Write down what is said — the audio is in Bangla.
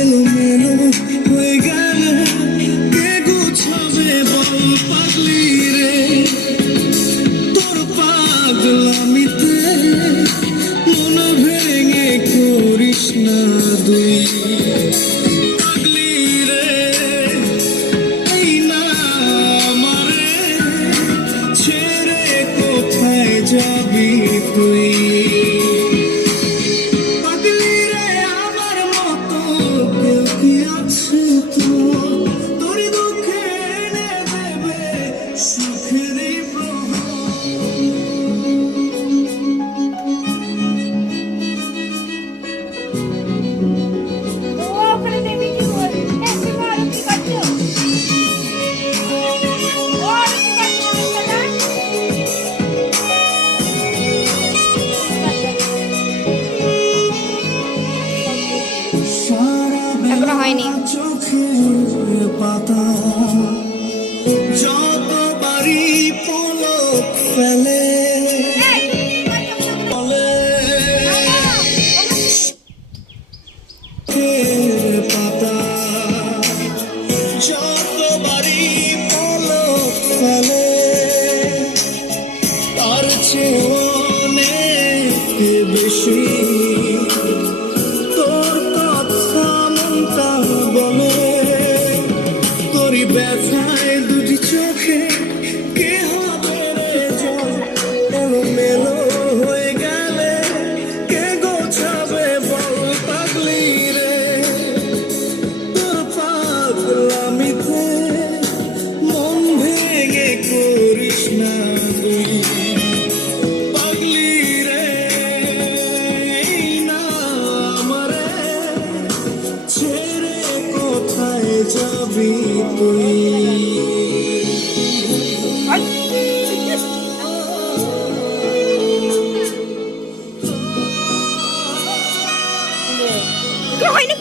এলোমেলো হয়ে গেলে কে গোছাবে বল পাগলি রে। তোর পাগলামিতে মন ভেঙে করিস না দুই পাগলি রে। এই না আমারে ছেড়ে কোথায় যাবি তুই। পাগলি রে আমার মতো কেউ কি আছে তোর, তোরই দুঃখে এনে দেবে সুখেরই ওখানে দেখবি কি বলে এসে মারো কি করছো ও কি করছো না এখনো হয়নি। চোখের পাতা যতবারই পলক ফেলে বলে চোখের পাতা যতবারই পলক ফেলে তার চেয়ে অনেক বেশি তোর কথা মনটা বলে। তোরই ব্যথায় দুটি চোখে কে হবে রে জল, এলোমেলো হয়ে গেলে কে গোছাবে বল পাগলি রে। তোর পাগলামিতে মন ভেঙে করিস না তুই পাগলি রে। এই না আমারে ছেড়ে কোথায় যাবি তুই। এখনো হয়নি